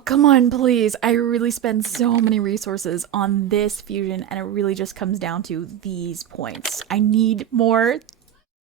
Oh, come on, please. I really spend so many resources on this fusion, and it really just comes down to these points. I need more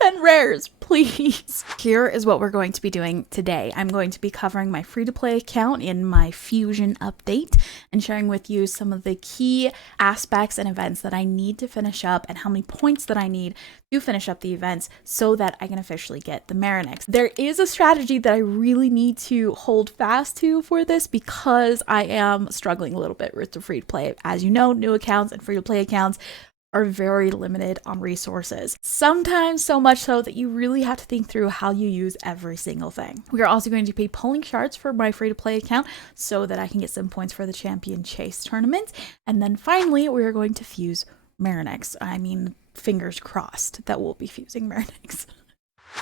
than rares, please. Here is what we're going to be doing today. I'm going to be covering my free-to-play account in my Fusion update and sharing with you some of the key aspects and events that I need to finish up and how many points that I need to finish up the events so that I can officially get the Maranix. There is a strategy that I really need to hold fast to for this because I am struggling a little bit with the free-to-play. As you know, new accounts and free-to-play accounts are very limited on resources. Sometimes so much so that you really have to think through how you use every single thing. We are also going to be pulling shards for my free-to-play account so that I can get some points for the Champion Chase tournament. And then finally, we are going to fuse Maranix. I mean, fingers crossed that we'll be fusing Maranix.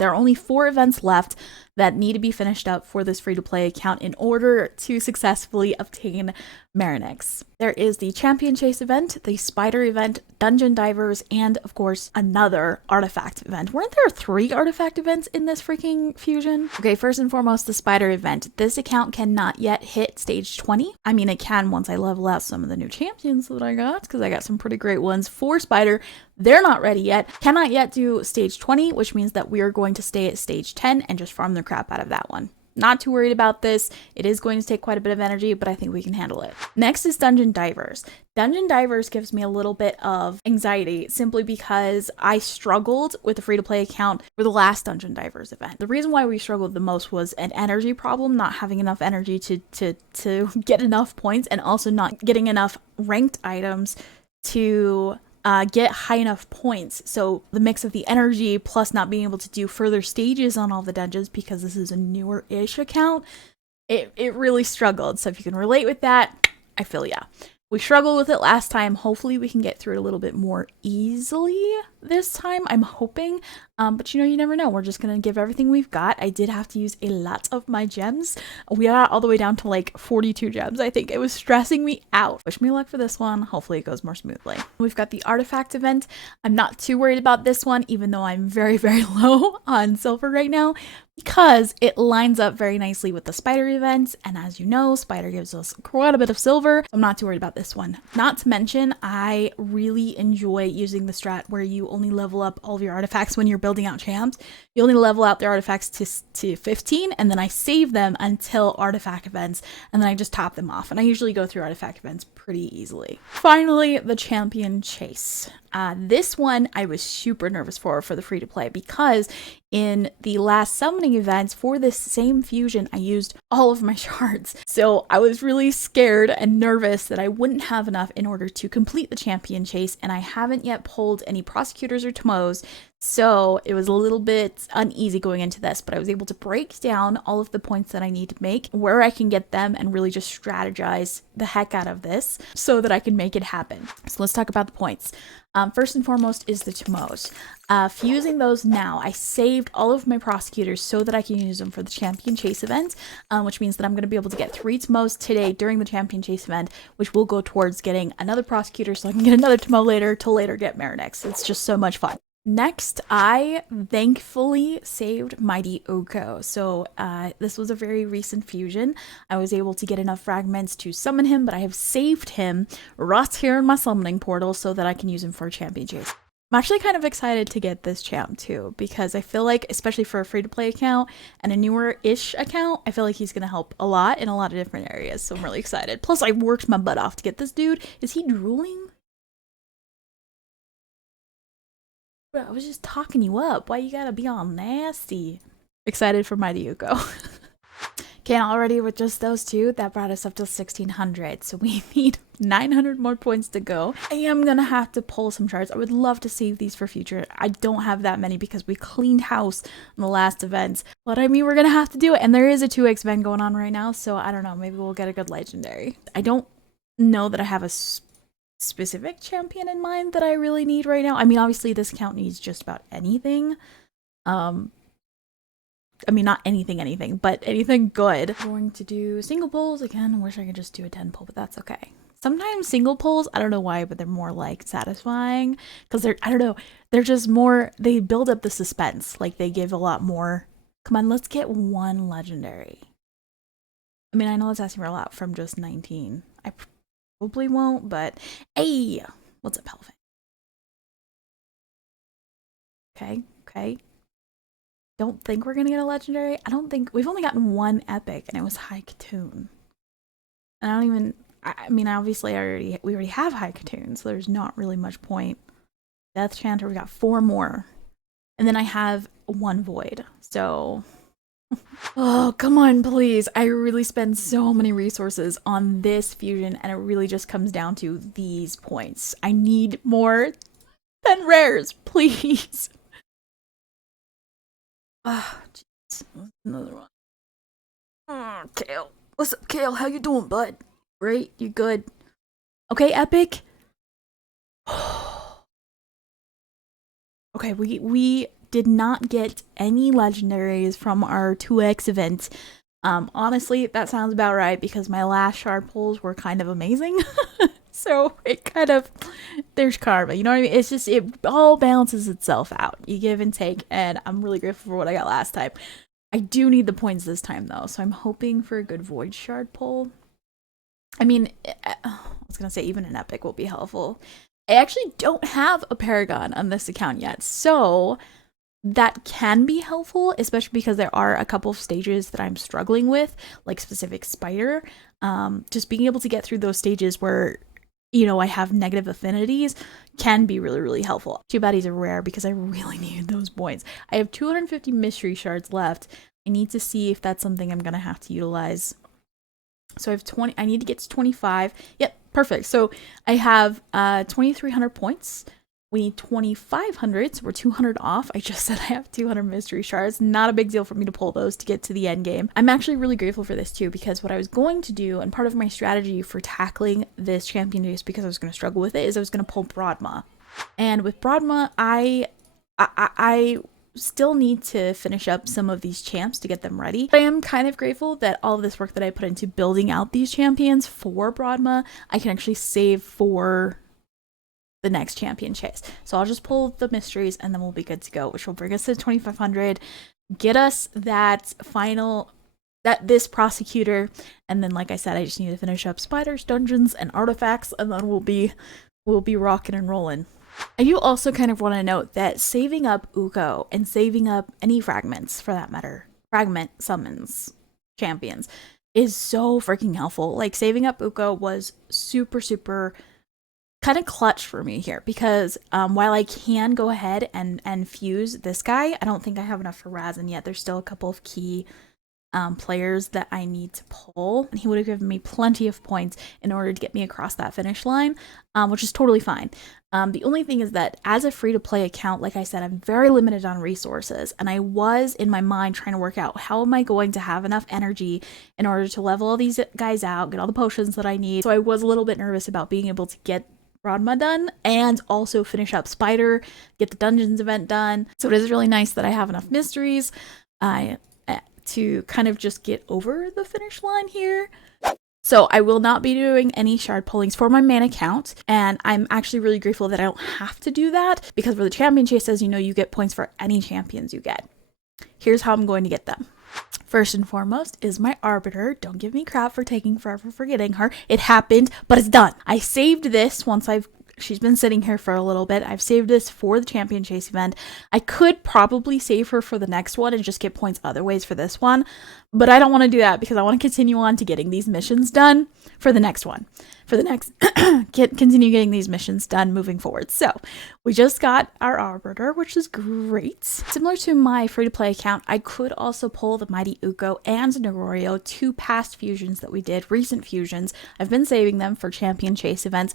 There are only 4 events left that need to be finished up for this free-to-play account in order to successfully obtain Maranix. There is the Champion Chase event, the Spider event, Dungeon Divers, and of course another artifact event. Weren't there 3 artifact events in this freaking fusion? Okay, first and foremost, the Spider event. This account cannot yet hit stage 20. I mean, it can once I level out some of the new champions that I got, because I got some pretty great ones for Spider. They're not ready yet. Cannot yet do stage 20, which means that we are going to stay at stage 10 and just farm the crap out of that one. Not too worried about this. It is going to take quite a bit of energy, but I think we can handle it. Next is Dungeon Divers. Dungeon Divers gives me a little bit of anxiety simply because I struggled with the free-to-play account for the last Dungeon Divers event. The reason why we struggled the most was an energy problem, not having enough energy to get enough points, and also not getting enough ranked items to get high enough points. So the mix of the energy plus not being able to do further stages on all the dungeons because this is a newer-ish account, it really struggled. So if you can relate with that, I feel ya. We struggled with it last time. Hopefully we can get through it a little bit more easily this time, I'm hoping. But you know, you never know. We're just gonna give everything we've got. I did have to use a lot of my gems. We got all the way down to like 42 gems. I think it was stressing me out. Wish me luck for this one. Hopefully it goes more smoothly. We've got the artifact event. I'm not too worried about this one, even though I'm very, very low on silver right now, because it lines up very nicely with the Spider event. And as you know, Spider gives us quite a bit of silver. So I'm not too worried about this one. Not to mention, I really enjoy using the strat where you only level up all of your artifacts when you're building out champs. You only level out their artifacts to 15, and then I save them until artifact events, and then I just top them off. And I usually go through artifact events pretty easily. Finally, the Champion Chase. This one I was super nervous for the free-to-play because in the last summoning events for this same fusion, I used all of my shards. So I was really scared and nervous that I wouldn't have enough in order to complete the Champion Chase, and I haven't yet pulled any prosecutors or Tomos, so it was a little bit uneasy going into this, but I was able to break down all of the points that I need to make, where I can get them, and really just strategize the heck out of this so that I can make it happen. So let's talk about the points. First and foremost is the Tomos. Fusing those now, I saved all of my prosecutors so that I can use them for the Champion Chase event, which means that I'm going to be able to get 3 Tomos today during the Champion Chase event, which will go towards getting another prosecutor so I can get another Tomo later to later get Maranix. It's just so much fun. Next, I thankfully saved Mighty Oko. So this was a very recent fusion. I was able to get enough fragments to summon him, but I have saved him right here in my summoning portal so that I can use him for a Champion Chase. I'm actually kind of excited to get this champ too, because I feel like, especially for a free-to-play account and a newer-ish account, I feel like he's going to help a lot in a lot of different areas, so I'm really excited. Plus, I worked my butt off to get this dude. Is he drooling? Bro, I was just talking you up. Why you gotta be all nasty? Excited for Mighty Yuko. Okay, already with just those 2, that brought us up to 1600. So we need 900 more points to go. I am gonna have to pull some shards. I would love to save these for future. I don't have that many because we cleaned house in the last events. But I mean, we're gonna have to do it. And there is a 2x event going on right now. So I don't know, maybe we'll get a good legendary. I don't know that I have a specific champion in mind that I really need right now. I mean, obviously this account needs just about anything. I mean, not anything, but anything good. I'm going to do single pulls again. I wish I could just do a 10 pull, but that's okay. Sometimes single pulls, I don't know why, but they're more like satisfying because I don't know, they're just more, they build up the suspense. Like they give a lot more. Come on, let's get 1 legendary. I mean, I know it's asking for a lot from just 19. I probably won't, but hey, what's up, Helvin? Okay, okay. Don't think we're gonna get a legendary. I don't think we've only gotten one epic, and it was High Katoon. And I don't even. I mean, obviously, we already have High Katoon, so there's not really much point. Death Chanter, we got 4 more, and then I have 1 void. So, oh come on, please! I really spend so many resources on this fusion, and it really just comes down to these points. I need more than rares, please. Ah, jeez. Another one. Oh, Kale. What's up, Kale? How you doing, bud? Great, you good? Okay, Epic? Okay, we did not get any legendaries from our 2x event. Honestly, that sounds about right because my last shard pulls were kind of amazing. So it kind of, there's karma, you know what I mean? It's just, it all balances itself out. You give and take, and I'm really grateful for what I got last time. I do need the points this time though, so I'm hoping for a good void shard pull. I mean, I was gonna say even an epic will be helpful. I actually don't have a paragon on this account yet, so that can be helpful, especially because there are a couple of stages that I'm struggling with, like specific spider. Just being able to get through those stages where, you know, I have negative affinities can be really, really helpful. Too bad he's a rare because I really needed those points. I have 250 mystery shards left. I need to see if that's something I'm gonna have to utilize. So I have 20, I need to get to 25. Yep, perfect. So I have 2,300 points. We need 2,500, so we're 200 off. I just said I have 200 mystery shards. Not a big deal for me to pull those to get to the end game. I'm actually really grateful for this too, because what I was going to do, and part of my strategy for tackling this champion just because I was going to struggle with it, is I was going to pull Broadma. And with Broadma, I still need to finish up some of these champs to get them ready. I am kind of grateful that all of this work that I put into building out these champions for Broadma, I can actually save for the next champion chase. So I'll just pull the mysteries and then we'll be good to go, which will bring us to 2,500, get us that final, this prosecutor, and then like I said, I just need to finish up spiders, dungeons, and artifacts, and then we'll be rocking and rolling. I do also kind of want to note that saving up Uko and saving up any fragments, for that matter, fragment summons champions, is so freaking helpful. Like, saving up Uko was super kind of clutch for me here, because while I can go ahead and fuse this guy, I don't think I have enough for Razin yet. There's still a couple of key players that I need to pull, and he would have given me plenty of points in order to get me across that finish line, which is totally fine. The only thing is that as a free-to-play account, like I said, I'm very limited on resources, and I was in my mind trying to work out how am I going to have enough energy in order to level all these guys out, get all the potions that I need. So I was a little bit nervous about being able to get Broadma done and also finish up Spider, get the dungeons event done. So it is really nice that I have enough mysteries to kind of just get over the finish line here. So I will not be doing any shard pullings for my main account, and I'm actually really grateful that I don't have to do that, because for the champion chases, you know, you get points for any champions you get. Here's how I'm going to get them. First and foremost is my Arbiter. Don't give me crap for taking forever for getting her. It happened, but it's done. I saved this once she's been sitting here for a little bit. I've saved this for the champion chase event. I could probably save her for the next one and just get points other ways for this one, but I don't want to do that because I want to continue on to getting these missions done for the next one. For the next, continue getting these missions done moving forward. So we just got our Arbiter, which is great. Similar to my free-to-play account, I could also pull the Mighty Uko and Negorio, 2 past fusions that we did, recent fusions. I've been saving them for champion chase events,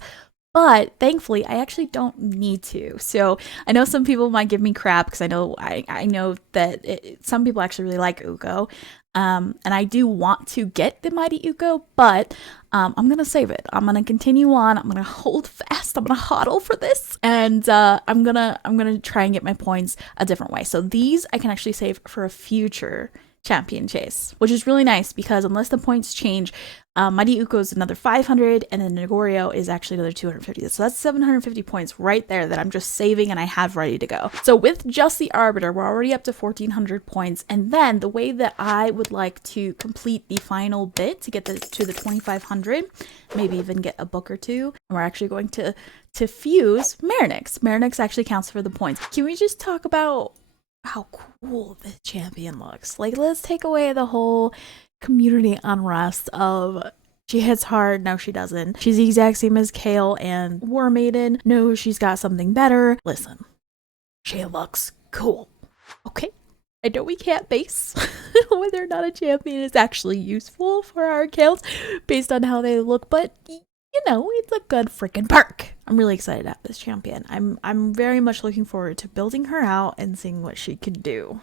but thankfully I actually don't need to. So I know some people might give me crap because I know that some people actually really like Uko, and I do want to get the Mighty Uko, but I'm gonna save it. I'm gonna continue on. I'm gonna hold fast. I'm gonna hodl for this, and I'm gonna try and get my points a different way. So these I can actually save for a future champion chase, which is really nice because unless the points change, Mighty Uko is another 500, and then Nagorio is actually another 250. So that's 750 points right there that I'm just saving and I have ready to go. So with just the Arbiter, we're already up to 1400 points. And then the way that I would like to complete the final bit to get to the 2500, maybe even get a book or two, and we're actually going to fuse Maranix. Maranix actually counts for the points. Can we just talk about how cool this champion looks? Like, let's take away the whole community unrest of she hits hard, no she doesn't. She's the exact same as Kale and War Maiden. No, she's got something better. Listen, she looks cool. Okay, I know we can't base whether or not a champion is actually useful for our accounts based on how they look, but you know, it's a good freaking perk. I'm really excited to have this champion. I'm very much looking forward to building her out and seeing what she can do.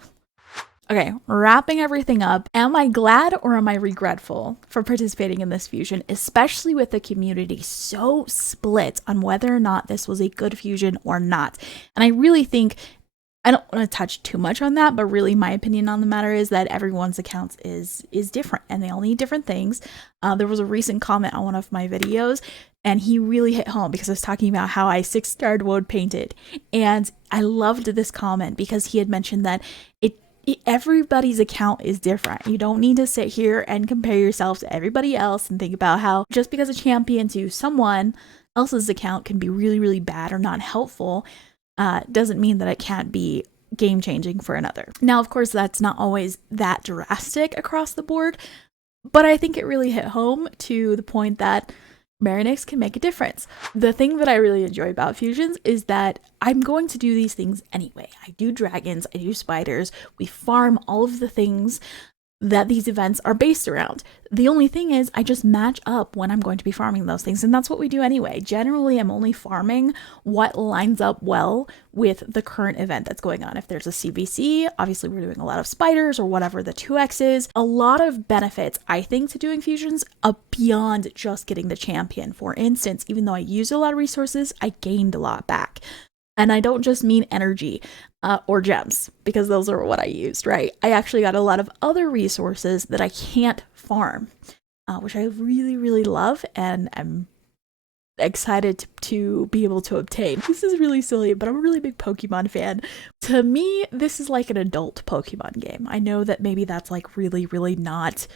Okay, wrapping everything up, am I glad or am I regretful for participating in this fusion, especially with the community so split on whether or not this was a good fusion or not? And I really think, I don't want to touch too much on that, but really my opinion on the matter is that everyone's accounts is different and they all need different things. There was a recent comment on one of my videos and he really hit home because I was talking about how I 6-starred wood painted. And I loved this comment because he had mentioned that everybody's account is different. You don't need to sit here and compare yourself to everybody else and think about how just because a champion to someone else's account can be really, really bad or not helpful doesn't mean that it can't be game changing for another. Now, of course, that's not always that drastic across the board, but I think it really hit home to the point that Maranix can make a difference. The thing that I really enjoy about fusions is that I'm going to do these things anyway. I do dragons, I do spiders, we farm all of the things that these events are based around. The only thing is I just match up when I'm going to be farming those things, and that's what we do anyway. Generally, I'm only farming what lines up well with the current event that's going on. If there's a CBC, obviously we're doing a lot of spiders or whatever the 2x is. A lot of benefits, I think, to doing fusions beyond just getting the champion. For instance, even though I used a lot of resources, I gained a lot back. And I don't just mean energy or gems, because those are what I used, right? I actually got a lot of other resources that I can't farm, which I really, really love, and I'm excited to be able to obtain. This is really silly, but I'm a really big Pokemon fan. To me, this is like an adult Pokemon game. I know that maybe that's like really, really not...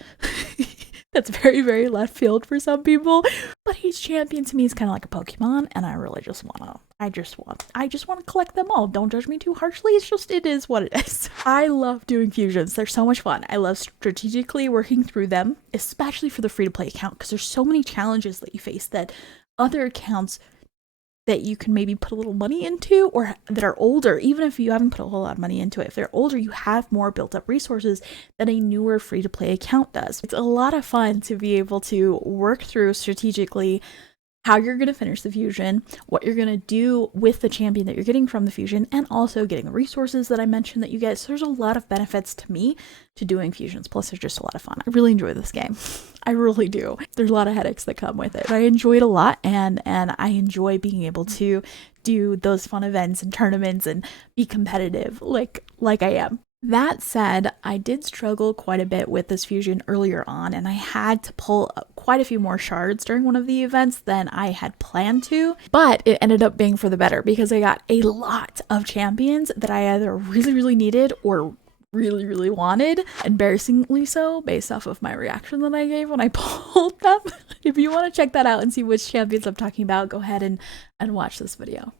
That's very, very left field for some people, but each champion to me is kind of like a Pokemon, and I really just I just want to collect them all. Don't judge me too harshly. It is what it is. I love doing fusions. They're so much fun. I love strategically working through them, especially for the free-to-play account, because there's so many challenges that you face that other accounts that you can maybe put a little money into, or that are older, even if you haven't put a whole lot of money into it. If they're older, you have more built up resources than a newer free-to-play account does. It's a lot of fun to be able to work through strategically how you're going to finish the fusion, what you're going to do with the champion that you're getting from the fusion, and also getting the resources that I mentioned that you get. So there's a lot of benefits to me to doing fusions. Plus, they're just a lot of fun. I really enjoy this game. I really do. There's a lot of headaches that come with it. But I enjoy it a lot, and I enjoy being able to do those fun events and tournaments and be competitive like I am. That said, I did struggle quite a bit with this fusion earlier on, and I had to pull quite a few more shards during one of the events than I had planned to, but it ended up being for the better because I got a lot of champions that I either really, really needed or really, really wanted, embarrassingly so, based off of my reaction that I gave when I pulled them. If you want to check that out and see which champions I'm talking about, go ahead and watch this video.